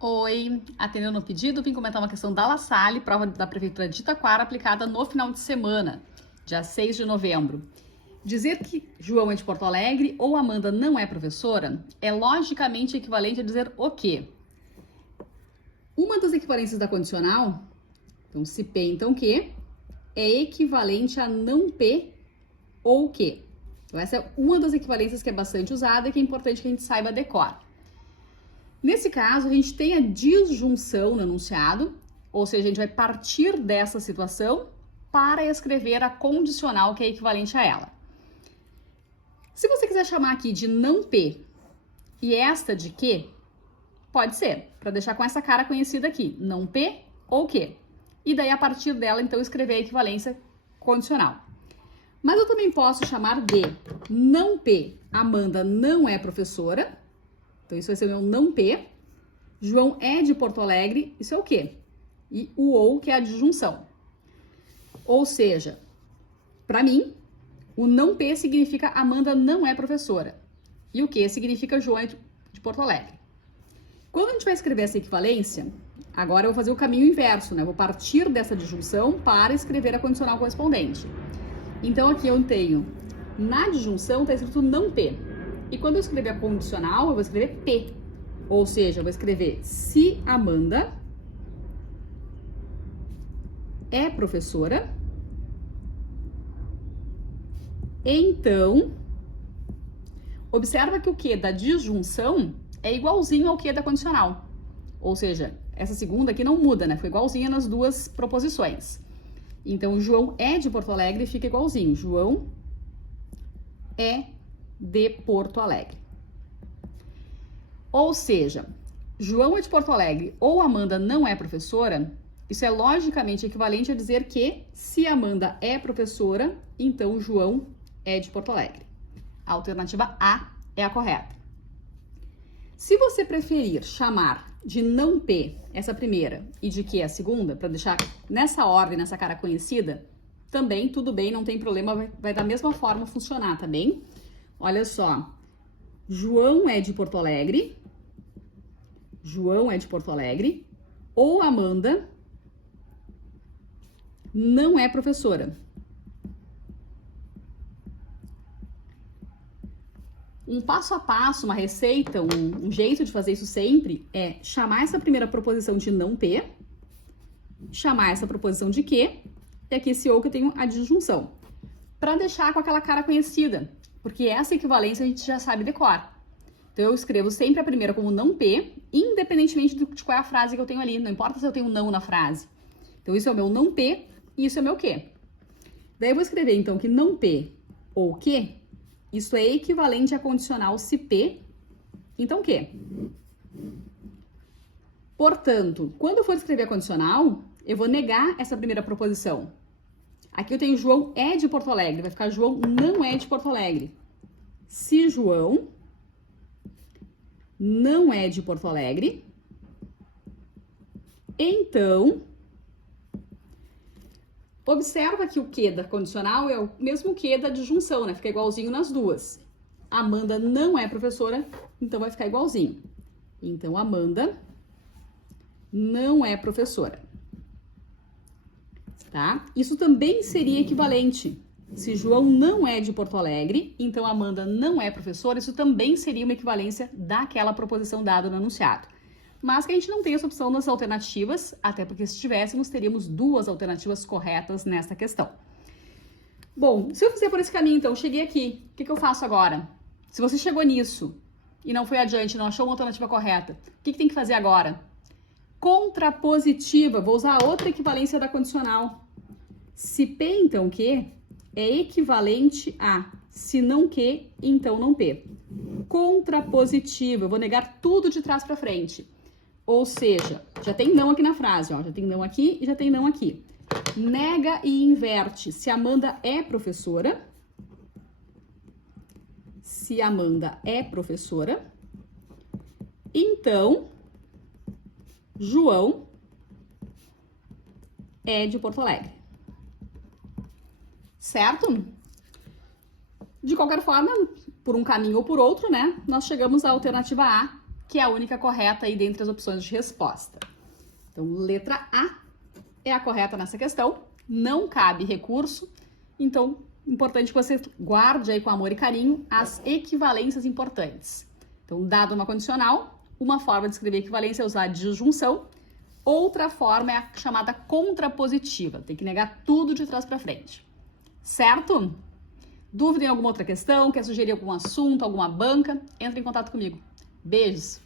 Oi, atendendo o pedido, vim comentar uma questão da La Salle, prova da Prefeitura de Taquara, aplicada no final de semana, dia 6 de novembro. Dizer que João é de Porto Alegre ou Amanda não é professora é logicamente equivalente a dizer o quê? Uma das equivalências da condicional, então se P, então que, é equivalente a não P ou que. Então essa é uma das equivalências que é bastante usada e que é importante que a gente saiba decor. Nesse caso, a gente tem a disjunção no enunciado, ou seja, a gente vai partir dessa situação para escrever a condicional que é equivalente a ela. Se você quiser chamar aqui de não P e esta de que, pode ser, para deixar com essa cara conhecida aqui, não P ou que. E daí, a partir dela, então, escrever a equivalência condicional. Mas eu também posso chamar de não P, Amanda não é professora. Então, isso vai ser o meu não P. João é de Porto Alegre, isso é o quê? E o ou, que é a disjunção. Ou seja, para mim, o não P significa Amanda não é professora. E o que significa João é de Porto Alegre. Quando a gente vai escrever essa equivalência, agora eu vou fazer o caminho inverso, né? Eu vou partir dessa disjunção para escrever a condicional correspondente. Então, aqui eu tenho, na disjunção, está escrito não P. E quando eu escrever a condicional, eu vou escrever P. Ou seja, eu vou escrever se Amanda é professora, então, observa que o que da disjunção é igualzinho ao que da condicional. Ou seja, essa segunda aqui não muda, né? Foi igualzinha nas duas proposições. Então, João é de Porto Alegre fica igualzinho. João é de Porto Alegre. Ou seja, João é de Porto Alegre ou Amanda não é professora, isso é logicamente equivalente a dizer que se Amanda é professora, então João é de Porto Alegre. A alternativa A é a correta. Se você preferir chamar de não P essa primeira e de que a segunda, para deixar nessa ordem, nessa cara conhecida, também tudo bem, não tem problema, vai da mesma forma funcionar, tá bem? Olha só, João é de Porto Alegre, João é de Porto Alegre, ou Amanda não é professora. Um passo a passo, uma receita, um jeito de fazer isso sempre é chamar essa primeira proposição de não P, chamar essa proposição de que, e aqui esse ou que eu tenho a disjunção, para deixar com aquela cara conhecida, porque essa equivalência a gente já sabe decor. Então, eu escrevo sempre a primeira como não P, independentemente de qual é a frase que eu tenho ali. Não importa se eu tenho não na frase. Então, isso é o meu não P e isso é o meu que. Daí, eu vou escrever, então, que não P ou que, isso é equivalente a condicional se P, então que. Portanto, quando eu for escrever a condicional, eu vou negar essa primeira proposição. Aqui eu tenho João é de Porto Alegre, vai ficar João não é de Porto Alegre. Se João não é de Porto Alegre, então, observa que o que da condicional é o mesmo que da disjunção, né? Fica igualzinho nas duas. Amanda não é professora, então vai ficar igualzinho. Então, Amanda não é professora. Tá? Isso também seria equivalente. Se João não é de Porto Alegre, então Amanda não é professora, isso também seria uma equivalência daquela proposição dada no enunciado. Mas que a gente não tem essa opção nas alternativas, até porque se tivéssemos, teríamos duas alternativas corretas nessa questão. Bom, se eu fizer por esse caminho, então, cheguei aqui, o que eu faço agora? Se você chegou nisso e não foi adiante, não achou uma alternativa correta, o que tem que fazer agora? Contrapositiva, vou usar a outra equivalência da condicional. Se P, então, que, é equivalente a se não que, então não P. Contrapositiva, eu vou negar tudo de trás para frente. Ou seja, já tem não aqui na frase, ó, já tem não aqui e já tem não aqui. Nega e inverte. Se Amanda é professora, se Amanda é professora, então João é de Porto Alegre. Certo? De qualquer forma, por um caminho ou por outro, né, nós chegamos à alternativa A, que é a única correta aí dentre as opções de resposta. Então, letra A é a correta nessa questão, não cabe recurso, então, importante que você guarde aí com amor e carinho as equivalências importantes. Então, dado uma condicional, uma forma de escrever equivalência é usar a disjunção, outra forma é a chamada contrapositiva, tem que negar tudo de trás para frente. Certo? Dúvida em alguma outra questão, quer sugerir algum assunto, alguma banca? Entre em contato comigo. Beijos!